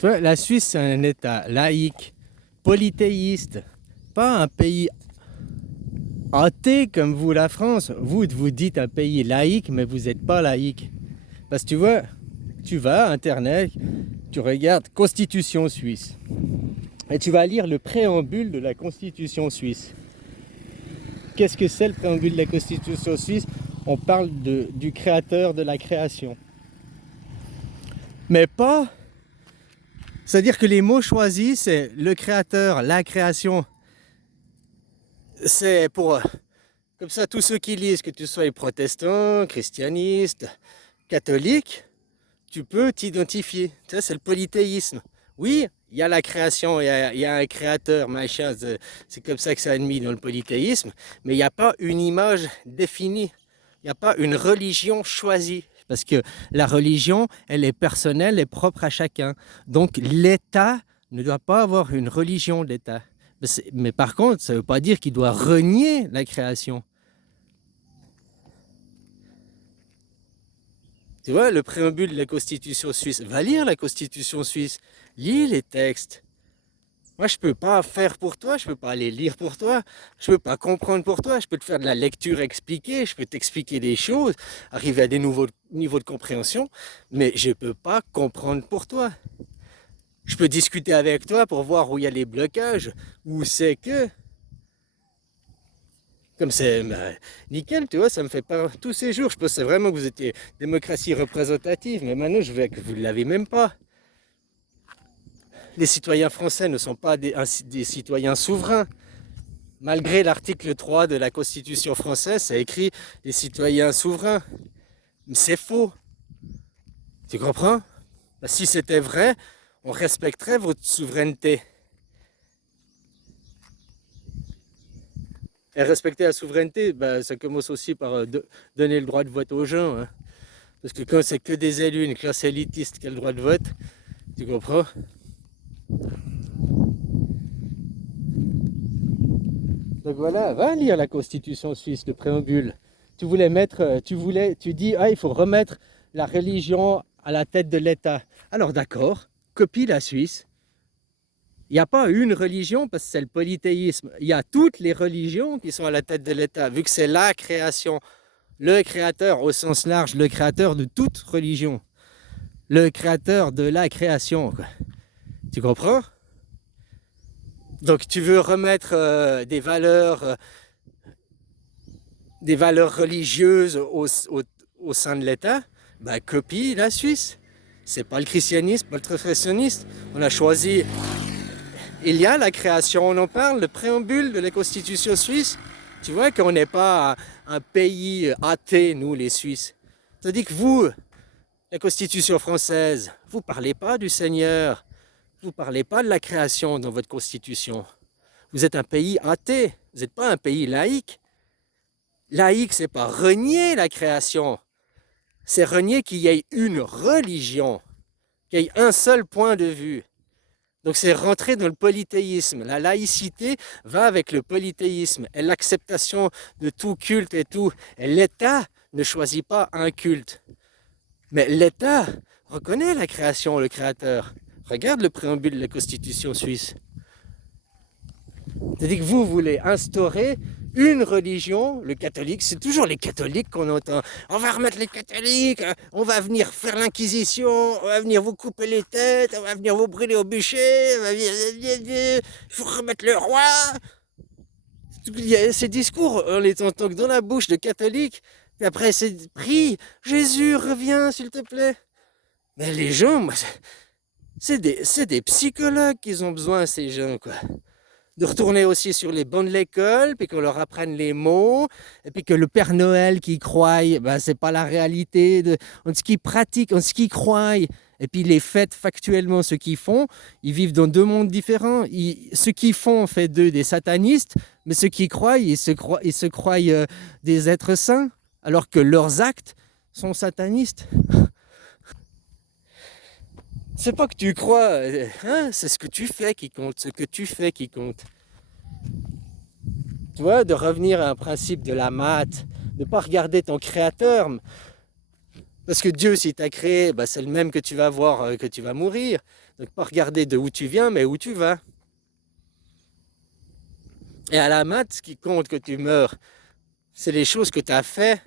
Tu vois, la Suisse, c'est un État laïque, polythéiste, pas un pays athée comme vous, la France. Vous dites un pays laïque, mais vous n'êtes pas laïque. Parce que tu vois, tu vas à Internet, tu regardes Constitution suisse, et tu vas lire le préambule de la Constitution suisse. Qu'est-ce que c'est le préambule de la Constitution suisse? On parle du créateur de la création. Mais pas... C'est-à-dire que les mots choisis, c'est le créateur, la création. C'est pour... Comme ça, tous ceux qui lisent, que tu sois protestant, christianiste, catholique, tu peux t'identifier. Ça, c'est le polythéisme. Oui, il y a la création, il y a un créateur, machin, c'est comme ça que ça est admis dans le polythéisme, mais il n'y a pas une image définie, il n'y a pas une religion choisie, parce que la religion, elle est personnelle et propre à chacun. Donc l'État ne doit pas avoir une religion, l'État. Mais par contre, ça ne veut pas dire qu'il doit renier la création. Tu vois, le préambule de la Constitution suisse, va lire la Constitution suisse, lis les textes. Moi, je ne peux pas faire pour toi, je ne peux pas aller lire pour toi, je ne peux pas comprendre pour toi, je peux te faire de la lecture expliquée, je peux t'expliquer des choses, arriver à des nouveaux niveaux de compréhension, mais je ne peux pas comprendre pour toi. Je peux discuter avec toi pour voir où il y a les blocages, où c'est que... Comme c'est nickel, tu vois, ça me fait pas tous ces jours. Je pensais vraiment que vous étiez démocratie représentative, mais maintenant je vois que vous ne l'avez même pas. Les citoyens français ne sont pas des citoyens souverains. Malgré l'article 3 de la Constitution française, ça écrit les citoyens souverains. Mais c'est faux. Tu comprends? Si c'était vrai, on respecterait votre souveraineté. Et respecter la souveraineté, ça commence aussi par donner le droit de vote aux gens. Hein. Parce que quand c'est que des élus, une classe élitiste qui a le droit de vote, tu comprends? Donc voilà, va lire la Constitution suisse, le préambule. Tu dis, il faut remettre la religion à la tête de l'État. Alors d'accord, copie la Suisse. Il n'y a pas une religion parce que c'est le polythéisme. Il y a toutes les religions qui sont à la tête de l'État, vu que c'est la création. Le créateur au sens large, le créateur de toute religion. Le créateur de la création. Quoi. Tu comprends? Donc tu veux remettre des valeurs religieuses au sein de l'État, copie la Suisse. C'est pas le christianisme, pas le traditionniste. On a choisi... Il y a la création, on en parle, le préambule de la Constitution suisse. Tu vois qu'on n'est pas un pays athée, nous les Suisses. C'est-à-dire que vous, la Constitution française, vous ne parlez pas du Seigneur, vous ne parlez pas de la création dans votre Constitution. Vous êtes un pays athée, vous n'êtes pas un pays laïque. Laïque, c'est pas renier la création, c'est renier qu'il y ait une religion, qu'il y ait un seul point de vue. Donc c'est rentrer dans le polythéisme. La laïcité va avec le polythéisme et l'acceptation de tout culte et tout. Et l'État ne choisit pas un culte. Mais l'État reconnaît la création, le créateur. Regarde le préambule de la Constitution suisse. C'est-à-dire que vous voulez instaurer une religion, le catholique, c'est toujours les catholiques qu'on entend. On va remettre les catholiques, on va venir faire l'inquisition, on va venir vous couper les têtes, on va venir vous brûler au bûcher, il faut remettre le roi. Ces discours, on les entend que dans la bouche de catholiques, et après c'est prie, Jésus reviens s'il te plaît. Mais les gens, c'est des psychologues qu'ils ont besoin, ces gens, quoi. De retourner aussi sur les bancs de l'école, puis qu'on leur apprenne les mots, et puis que le Père Noël qui croit, c'est pas la réalité en ce qu'ils pratiquent, en ce qu'ils croient. Et puis les fêtes factuellement, ceux qui font, ils vivent dans deux mondes différents. Ceux qui font fait d'eux des satanistes, mais ceux qui croient, ils se croient des êtres saints, alors que leurs actes sont satanistes. C'est pas que tu crois, hein, c'est ce que tu fais qui compte, ce que tu fais qui compte. Tu vois, de revenir à un principe de la maths, de ne pas regarder ton créateur. Parce que Dieu, s'il t'a créé, bah, c'est le même que tu vas voir, que tu vas mourir. Donc pas regarder de où tu viens, mais où tu vas. Et à la mat, ce qui compte que tu meurs, c'est les choses que tu as fait.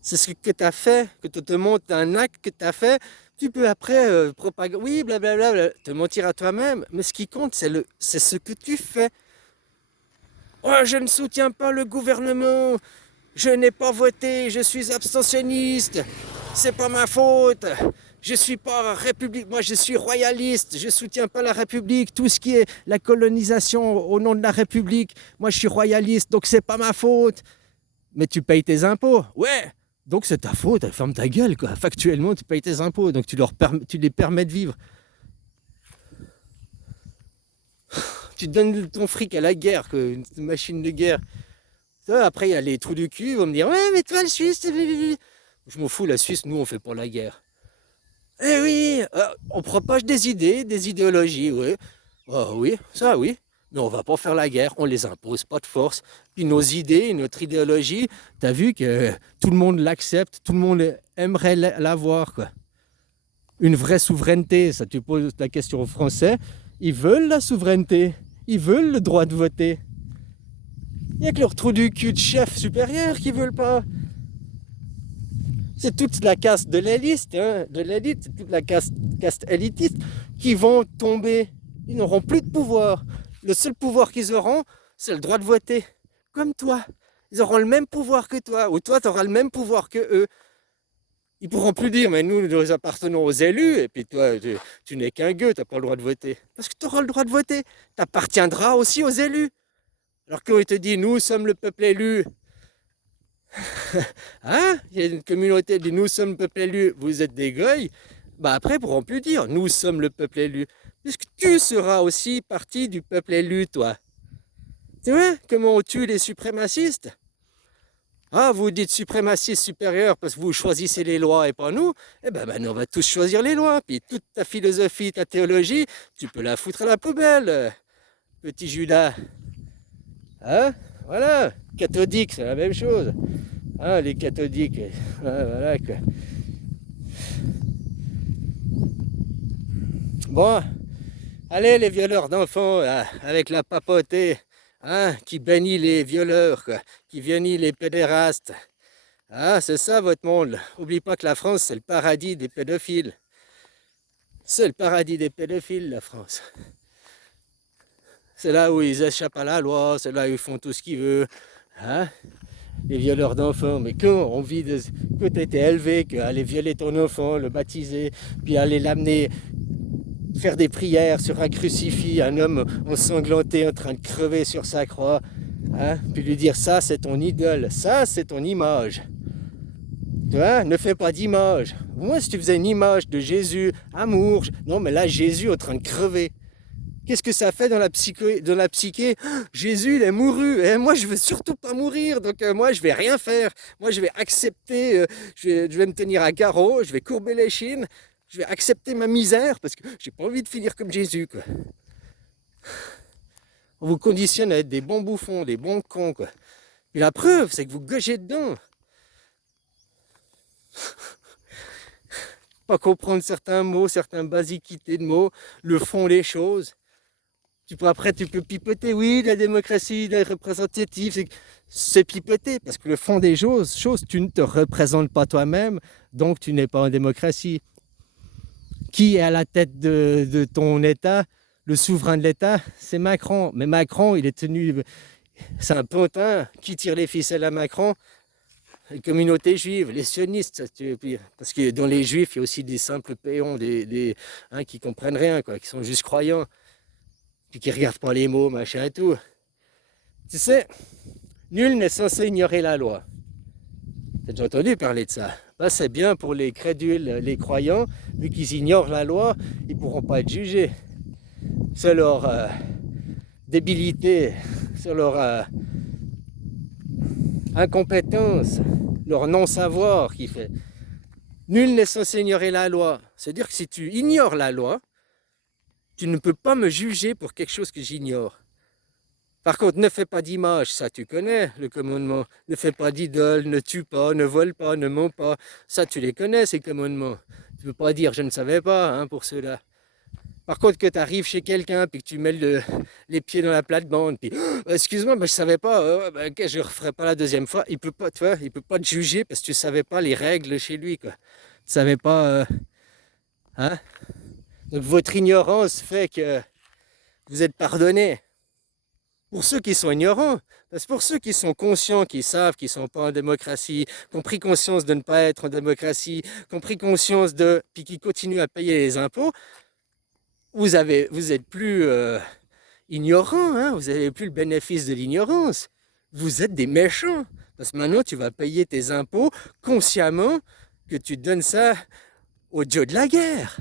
C'est ce que tu as fait, que tu te montres un acte que tu as fait. Tu peux après propager, oui, blablabla, te mentir à toi-même. Mais ce qui compte, c'est ce que tu fais. Oh, je ne soutiens pas le gouvernement. Je n'ai pas voté. Je suis abstentionniste. C'est pas ma faute. Je suis pas république. Moi, je suis royaliste. Je soutiens pas la République. Tout ce qui est la colonisation au nom de la République. Moi, je suis royaliste. Donc, c'est pas ma faute. Mais tu payes tes impôts. Ouais. Donc, c'est ta faute. Ferme ta gueule, quoi. Factuellement, tu payes tes impôts. Donc, tu les permets de vivre. Tu donnes ton fric à la guerre, quoi. Une machine de guerre. Après, il y a les trous du cul, ils vont me dire ouais, mais toi, le Suisse, je m'en fous, la Suisse, nous, on fait pas la guerre. Eh oui, on propage des idées, des idéologies, oui. Ah oui, ça oui. Mais on va pas faire la guerre, on les impose pas de force. Puis nos idées, notre idéologie, t'as vu que tout le monde l'accepte, tout le monde aimerait l'avoir, quoi. Une vraie souveraineté, ça tu poses la question aux Français, ils veulent la souveraineté, ils veulent le droit de voter. Il n'y a que leur trou du cul de chef supérieur qui ne veulent pas. C'est toute la caste de l'élite, hein, c'est toute la caste élitiste qui vont tomber. Ils n'auront plus de pouvoir. Le seul pouvoir qu'ils auront, c'est le droit de voter. Comme toi. Ils auront le même pouvoir que toi. Ou toi, tu auras le même pouvoir que eux. Ils pourront plus dire, mais nous appartenons aux élus, et puis toi, tu n'es qu'un gueux, tu n'as pas le droit de voter. Parce que tu auras le droit de voter. Tu appartiendras aussi aux élus. Alors quand il te dit, nous sommes le peuple élu, hein, il y a une communauté qui dit, nous sommes le peuple élu, vous êtes des goyes, bah après, ils pourront plus dire, nous sommes le peuple élu. Puisque tu seras aussi partie du peuple élu, toi. Tu vois comment on tue les suprémacistes? Ah, vous dites suprémaciste supérieur parce que vous choisissez les lois et pas nous. Eh ben, maintenant, on va tous choisir les lois. Puis toute ta philosophie, ta théologie, tu peux la foutre à la poubelle, petit Judas. Hein? Voilà. Cathodique, c'est la même chose. Hein, les cathodiques. Voilà quoi. Bon, allez les violeurs d'enfants, avec la papauté, hein, qui bénit les violeurs, quoi, qui bénit les pédérastes. Ah, c'est ça votre monde. Oublie pas que la France, c'est le paradis des pédophiles. C'est le paradis des pédophiles, la France. C'est là où ils échappent à la loi, c'est là où ils font tout ce qu'ils veulent. Hein? Les violeurs d'enfants. Mais quand on vit que tu été élevé, qu'aller violer ton enfant, le baptiser, puis aller l'amener faire des prières sur un crucifix, un homme ensanglanté en train de crever sur sa croix, hein, puis lui dire ça c'est ton idole, ça c'est ton image. Tu vois, ne fais pas d'image. Moi si tu faisais une image de Jésus, amour, non mais là Jésus en train de crever. Qu'est-ce que ça fait dans la psyché? Jésus, il est mouru. Et moi, je veux surtout pas mourir. Donc, moi, je vais rien faire. Moi, je vais accepter. Je vais me tenir à carreau. Je vais courber les chines. Je vais accepter ma misère parce que j'ai pas envie de finir comme Jésus, quoi. On vous conditionne à être des bons bouffons, des bons cons, quoi. Et la preuve, c'est que vous gogez dedans. Pas comprendre certains mots, certaines basiquités de mots, le fond des choses. Après, tu peux pipoter, oui, la démocratie, la représentative, c'est pipoter, parce que le fond des choses, tu ne te représentes pas toi-même, donc tu n'es pas en démocratie. Qui est à la tête de ton État? Le souverain de l'État, c'est Macron. Mais Macron, il est tenu, c'est un pantin. Qui tire les ficelles à Macron? Les communautés juives, les sionistes, parce que dans les juifs, il y a aussi des simples péons, hein, qui comprennent rien, quoi, qui sont juste croyants. Puis qui regardent pas les mots, machin et tout. Tu sais, nul n'est censé ignorer la loi. T'as déjà entendu parler de ça? Ben, c'est bien pour les crédules, les croyants, vu qu'ils ignorent la loi, ils ne pourront pas être jugés. C'est leur débilité, c'est leur incompétence, leur non-savoir qui fait. Nul n'est censé ignorer la loi. C'est-à-dire que si tu ignores la loi, tu ne peux pas me juger pour quelque chose que j'ignore. Par contre, ne fais pas d'image, ça tu connais le commandement. Ne fais pas d'idole, ne tue pas, ne vole pas, ne mens pas. Ça tu les connais ces commandements. Tu ne peux pas dire je ne savais pas hein, pour cela. Par contre, que tu arrives chez quelqu'un puis que tu mets les pieds dans la plate-bande, puis oh, excuse-moi, mais je savais pas, ok, je ne referai pas la deuxième fois. Il peut pas, tu vois, il peut pas te juger parce que tu savais pas les règles chez lui, quoi. Tu savais pas, hein. Donc votre ignorance fait que vous êtes pardonné. Pour ceux qui sont ignorants, parce que pour ceux qui sont conscients, qui savent qu'ils ne sont pas en démocratie, qui ont pris conscience de ne pas être en démocratie, qui ont pris conscience de, puis qui continuent à payer les impôts, vous êtes plus ignorant, hein, vous n'avez plus le bénéfice de l'ignorance. Vous êtes des méchants. Parce que maintenant, tu vas payer tes impôts consciemment que tu donnes ça au Dieu de la guerre,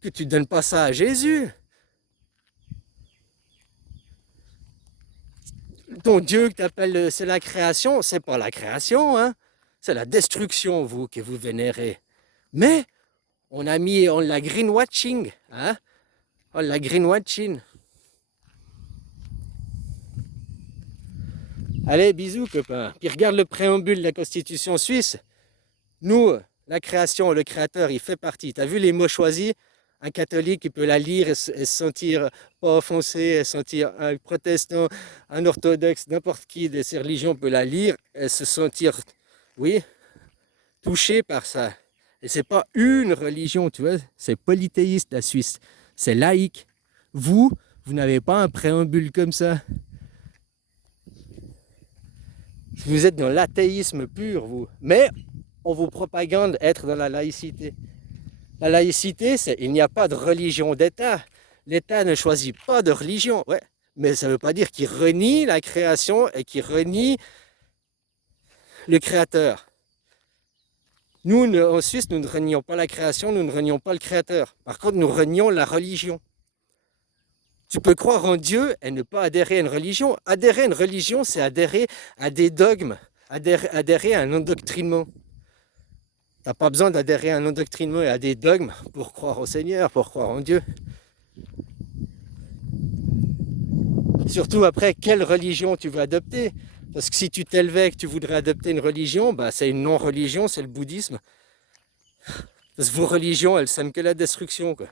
que tu ne donnes pas ça à Jésus. Ton Dieu que tu appelles, c'est la création, c'est pas la création, hein. C'est la destruction, vous, que vous vénérez. Mais on l'a greenwashing, hein. On l'a greenwashing. Allez, bisous, copain. Puis regarde le préambule de la Constitution suisse. Nous, la création, le créateur, il fait partie. Tu as vu les mots choisis? Un catholique, il peut la lire et se sentir pas offensé, et sentir un protestant, un orthodoxe, n'importe qui de ces religions peut la lire et se sentir, oui, touché par ça. Et c'est pas une religion, tu vois, c'est polythéiste la Suisse. C'est laïque. Vous n'avez pas un préambule comme ça. Vous êtes dans l'athéisme pur, vous. Mais on vous propagande être dans la laïcité. La laïcité, c'est il n'y a pas de religion d'État. L'État ne choisit pas de religion. Ouais. Mais ça ne veut pas dire qu'il renie la création et qu'il renie le créateur. Nous, en Suisse, nous ne renions pas la création, nous ne renions pas le créateur. Par contre, nous renions la religion. Tu peux croire en Dieu et ne pas adhérer à une religion. Adhérer à une religion, c'est adhérer à des dogmes, adhérer à un endoctrinement. Tu n'as pas besoin d'adhérer à un endoctrinement et à des dogmes pour croire au Seigneur, pour croire en Dieu. Surtout après, quelle religion tu veux adopter? Parce que si tu t'élevais et que tu voudrais adopter une religion, bah, c'est une non-religion, c'est le bouddhisme. Parce que vos religions, elles sèment que la destruction, quoi.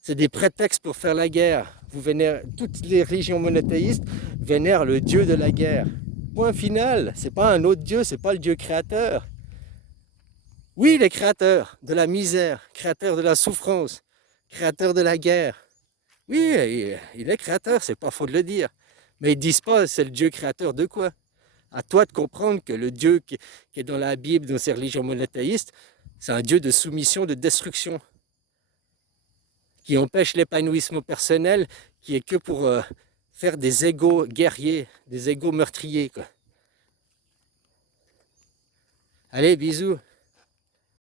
C'est des prétextes pour faire la guerre. Toutes les religions monothéistes vénèrent le Dieu de la guerre. Point final. C'est pas un autre Dieu, c'est pas le Dieu créateur. Oui, il est créateur de la misère, créateur de la souffrance, créateur de la guerre. Oui, il est créateur, c'est pas faux de le dire. Mais ils disent pas c'est le Dieu créateur de quoi. À toi de comprendre que le Dieu qui est dans la Bible, dans ces religions monothéistes, c'est un Dieu de soumission, de destruction, qui empêche l'épanouissement personnel, qui est que pour faire des égos guerriers, des égos meurtriers, quoi. Allez, bisous.